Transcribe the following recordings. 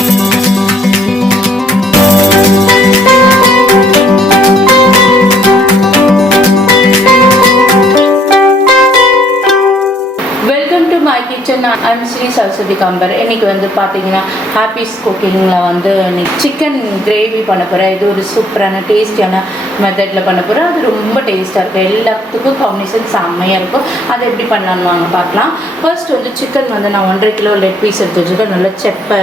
Thank you. Welcome to my kitchen I'm Sri Saraswathi Ambar இன்னைக்கு வந்து பார்த்தீங்கன்னா ஹாப்பிஸ் குக்கிங்கில் வந்து சிக்கன் கிரேவி பண்ண போகிறேன் இது ஒரு சூப்பரான டேஸ்டியான மெத்தடில் பண்ண போகிறேன் அது ரொம்ப டேஸ்ட்டாக இருக்கும். எல்லாத்துக்கும் காம்பினேஷன் செம்மையாக இருக்கும். அதை எப்படி பண்ணலான்னு வாங்க பார்க்கலாம். ஃபர்ஸ்ட் வந்து சிக்கன் வந்து நான் ஒன்றரை கிலோ லெட் பீஸ் எடுத்து வச்சுருக்கேன். நல்லா செப்பை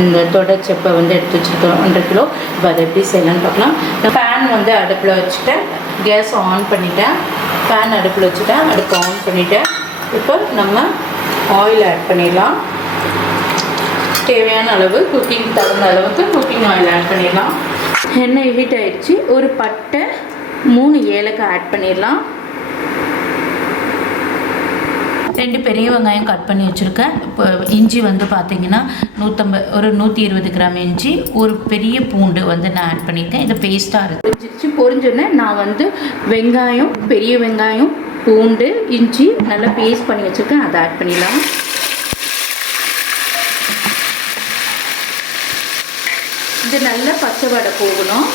இந்த தொடை செப்பை வந்து எடுத்து வச்சுருக்கேன். ஒன்றரை கிலோ. இப்போ அதை எப்படி செய்யலான்னு பார்க்கலாம். பேன் வந்து அடுப்பில் வச்சுட்டேன். கேஸ் ஆன் பண்ணிட்டேன். பேன் அடுப்பில் வச்சுட்டேன். அடுப்பு ஆன் பண்ணிட்டேன். இப்போ நம்ம ஆயில் ஆட் பண்ணிடலாம். தேவையான அளவு குக்கிங் தகுந்த அளவுக்கு குக்கிங் ஆயில் ஆட் பண்ணிடலாம். எண்ணெய் ஹீட் ஆயிடுச்சு ஒரு பட்டை மூணு ஏலக்காய் ஆட் பண்ணிடலாம். ரெண்டு பெரிய வெங்காயம் கட் பண்ணி வச்சுருக்கேன். இப்போ இஞ்சி வந்து பார்த்தீங்கன்னா நூற்றம்பது ஒரு நூற்றி இருபது கிராம் இஞ்சி ஒரு பெரிய பூண்டு வந்து நான் ஆட் பண்ணியிருக்கேன். இது பேஸ்ட்டாக இருக்குது பொரிஞ்சிருச்சு? பொரிஞ்சோடனே நான் வந்து வெங்காயம் பெரிய வெங்காயம் பூண்டு இஞ்சி நல்லா பேஸ்ட் பண்ணி வச்சுருக்கேன். அதை ஆட் பண்ணிடலாம். இது நல்ல பச்சை வடை போகணும்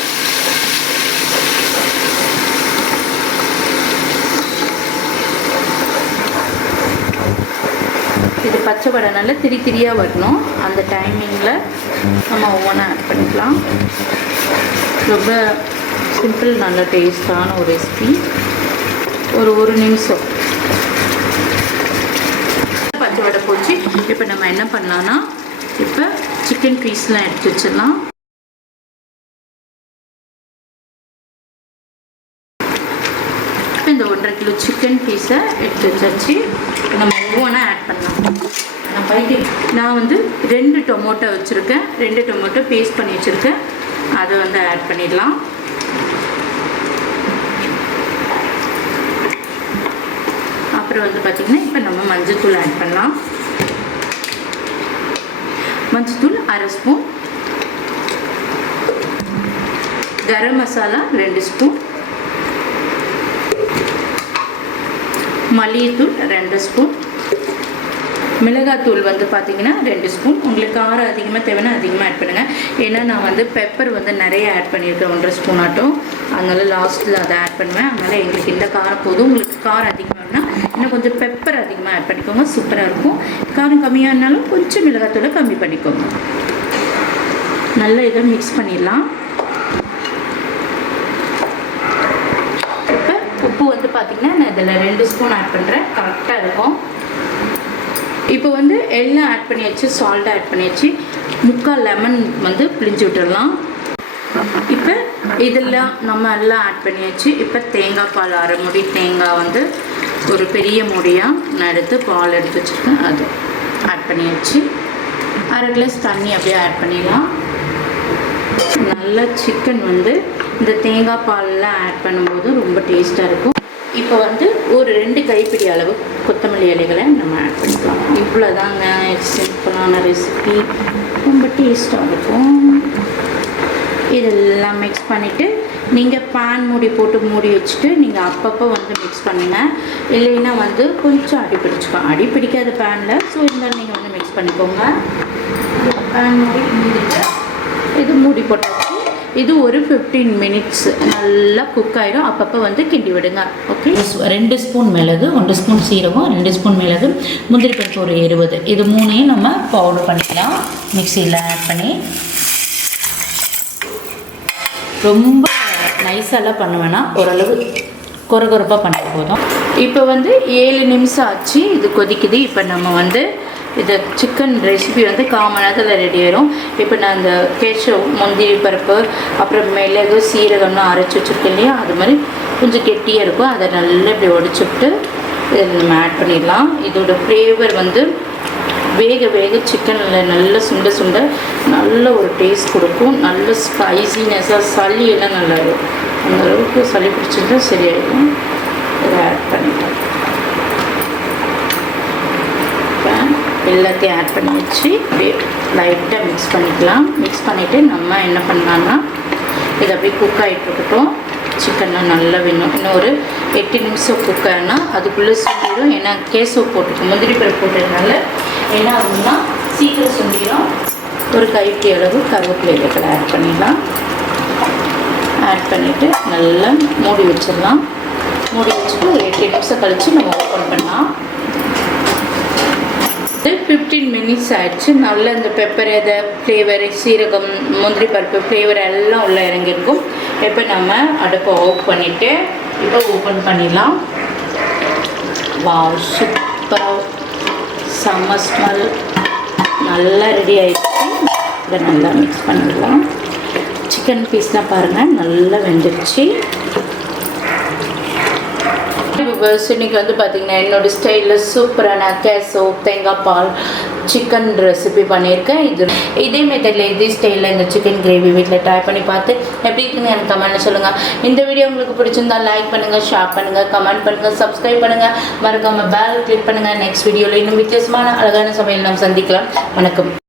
இது பச்சை வடை நல்லா திரி திரியாக வரணும். அந்த டைமிங்கில் நம்ம ஒவ்வொன்றா ஆட் பண்ணிக்கலாம். ரொம்ப சிம்பிள் நல்ல டேஸ்டான ஒரு ரெசிபி ஒரு ஒரு நிமிஷம். பச்சை வடை போச்சு இப்போ நம்ம என்ன பண்ணலான்னா இப்போ சிக்கன் பீஸ்லாம் எடுத்து வச்சிடலாம். இப்போ இந்த ஒன்றரை கிலோ சிக்கன் பீஸை எடுத்து வச்சாச்சு. நம்ம ஒவ்வொன்றா ஆட் பண்ணலாம். நான் பைக்கு நான் வந்து ரெண்டு டொமோட்டோ வச்சுருக்கேன். ரெண்டு டொமோட்டோ பேஸ்ட் பண்ணி வச்சுருக்கேன். அதை வந்து ஆட் பண்ணிடலாம். அப்புறம் வந்து பார்த்திங்கன்னா இப்போ நம்ம மஞ்சத்தூள் ஆட் பண்ணலாம். மஞ்சத்தூள் அரை ஸ்பூன். கரம் மசாலா ரெண்டு ஸ்பூன். மல்லிகைத்தூள் ரெண்டு ஸ்பூன். மிளகாத்தூள் வந்து பார்த்தீங்கன்னா ரெண்டு ஸ்பூன். உங்களுக்கு காரம் அதிகமாக தேவைன்னா அதிகமாக ஆட் பண்ணுங்கள் ஏன்னா நான் வந்து பெப்பர் வந்து நிறைய ஆட் பண்ணியிருக்கேன் ஒன்றரை ஸ்பூன் ஆட்டும். அதனால் லாஸ்ட்டில் அதை ஆட் பண்ணுவேன். அதனால் எங்களுக்கு இந்த காரம் போதும். உங்களுக்கு காரம் அதிகமாகனா இன்னும் கொஞ்சம் பெப்பர் அதிகமாக ஆட் பண்ணிக்கோங்க. சூப்பராக இருக்கும். காரம் கம்மியாக இருந்தாலும் கொஞ்சம் மிளகாத்தூளை கம்மி பண்ணிக்கோங்க. நல்லா இதை மிக்ஸ் பண்ணிடலாம். இப்போ உப்பு வந்து பார்த்திங்கன்னா நான் இதில் ரெண்டு ஸ்பூன் ஆட் பண்ணுறேன் கரெக்டாக இருக்கும். இப்போ வந்து எல்லாம் ஆட் பண்ணியாச்சு சால்ட் ஆட் பண்ணியாச்சு. முக்கால் லெமன் வந்து பிழிஞ்சு விட்டுடலாம். இப்போ இதெல்லாம் நம்ம எல்லாம் ஆட் பண்ணியாச்சு. இப்போ தேங்காய் பால் அரை முடி தேங்காய் வந்து ஒரு பெரிய முடியாக நான் எடுத்து பால் எடுத்து வச்சுருக்கேன். அது ஆட் பண்ணியாச்சு அரை கிளாஸ் தண்ணி அப்படியே ஆட் பண்ணிடலாம். நல்லா சிக்கன் வந்து இந்த தேங்காய் பால்லாம் ஆட் பண்ணும்போது ரொம்ப டேஸ்ட்டாக இருக்கும். இப்போ வந்து ஒரு ரெண்டு கைப்பிடி அளவு கொத்தமல்லி இலைகளை நம்ம ஆட் பண்ணிக்கலாம். இவ்வளோதாங்க சிம்பிளான ரெசிபி ரொம்ப டேஸ்ட்டாக இருக்கும். இதெல்லாம் மிக்ஸ் பண்ணிவிட்டு நீங்கள் பேன் மூடி போட்டு மூடி வச்சுட்டு நீங்கள் அப்பப்போ வந்து மிக்ஸ் பண்ணுங்கள் இல்லைன்னா வந்து கொஞ்சம் அடி பிடிச்சிக்கும் அடி பிடிக்காத பேனில் ஸோ இருந்தாலும் நீங்கள் வந்து மிக்ஸ் பண்ணிக்கோங்க. பேன் மூடி மூடிட்டு இது மூடி போட்டாச்சு. இது ஒரு ஃபிஃப்டீன் மினிட்ஸ் நல்லா குக் ஆகிடும் அப்பப்போ வந்து கிண்டி விடுங்க. ஓகே ரெண்டு ஸ்பூன் மிளகு ஒன்று ஸ்பூன் சீரகம் ரெண்டு ஸ்பூன் மிளகு முந்திரி பருப்பு ஒரு இருபது. இது மூணையும் நம்ம பவுடர் பண்ணிக்கலாம். மிக்சியில் ஆட் பண்ணி. ரொம்ப நைஸாலாம் பண்ண வேணாம். ஓரளவு கொரகொரப்பாக பண்ண போதும். இப்போ வந்து ஏழு நிமிஷம் ஆச்சு இது கொதிக்குது. இப்போ நம்ம வந்து இது சிக்கன் ரெசிபி வந்து காமனாக நேரத்தில் ரெடி ஆயிரும். இப்போ நான் இந்த கேஷவ் முந்திரி பருப்பு அப்புறம் மிளகு சீரகம்லாம் அரைச்சி வச்சுருக்கேன் இல்லையா? அது மாதிரி கொஞ்சம் கெட்டியாக இருக்கும். அதை நல்லா இப்படி உடச்சிட்டு இதில் நம்ம ஆட் பண்ணிடலாம். இதோட ஃப்ளேவர் வந்து வேக வேக சிக்கனில் நல்ல சுண்ட சுண்ட நல்ல ஒரு டேஸ்ட் கொடுக்கும். நல்ல ஸ்பைசினஸாக சளி எல்லாம் நல்லா இருக்கும். அந்த அளவுக்கு சளி பிடிச்சிருந்தா சரியாயிடும். இதை ஆட் பண்ணிட்டேன். எல்லாத்தையும் ஆட் பண்ணி வச்சு லைட்டாக மிக்ஸ் பண்ணிக்கலாம். மிக்ஸ் பண்ணிவிட்டு நம்ம என்ன பண்ணலான்னா இது அப்படியே குக் ஆகிட்டு இருக்கட்டும். சிக்கன்லாம் நல்லா வேணும் இன்னும் ஒரு எட்டு நிமிஷம் குக் ஆனால் அதுக்குள்ளே சுண்டிடும் ஏன்னா கேசவ் போட்டுக்கும் முந்திரி பருப்பு போட்டதுனால என்ன ஆகும்னா சீக்கிரம் சுண்டிடும் ஒரு கைப்பிடி அளவு கருவேப்பிலை இலைகளை ஆட் பண்ணிடலாம். ஆட் பண்ணிவிட்டு நல்லா மூடி வச்சிடலாம். மூடி வச்சுட்டு ஒரு எட்டு நிமிஷம் கழித்து நம்ம ஓப்பன் பண்ணலாம். ஃபிஃப்டீன் மினிட்ஸ் ஆயிடுச்சு. நல்ல இந்த பெப்பர் எதை ஃப்ளேவர் சீரகம் முந்திரி பருப்பு ஃப்ளேவர் எல்லாம் உள்ளே இறங்கியிருக்கும். இப்போ நம்ம அடுப்பை ஆஃப் பண்ணிவிட்டு இப்போ ஓப்பன் பண்ணிடலாம். வாவ் சூப்பர் செம்ம ஸ்மெல் நல்லா ரெடி ஆகிடுச்சு இதை நல்லா மிக்ஸ் பண்ணிடலாம். சிக்கன் பீஸ்லாம் பாருங்கள் நல்லா வெந்துருச்சு. விவர்ஸ் இன்றைக்கி வந்து பார்த்தீங்கன்னா என்னோட ஸ்டைலில் சூப்பரான கேசோ தேங்காய் பால் சிக்கன் ரெசிபி பண்ணியிருக்கேன். இது இதே மெத்தடில் இதே ஸ்டைலில் இந்த சிக்கன் கிரேவி வீட்டில் ட்ரை பண்ணி பார்த்து எப்படி இருக்குன்னு எனக்கு கமெண்ட்டில் சொல்லுங்கள் இந்த வீடியோ உங்களுக்கு பிடிச்சிருந்தா லைக் பண்ணுங்கள் ஷேர் பண்ணுங்கள் கமெண்ட் பண்ணுங்கள் சப்ஸ்கிரைப் பண்ணுங்கள் மறக்காமல் பேல் கிளிக் பண்ணுங்கள் நெக்ஸ்ட் வீடியோவில் இன்னும் வித்தியாசமான அழகான சமையல் நாம் சந்திக்கலாம். வணக்கம்.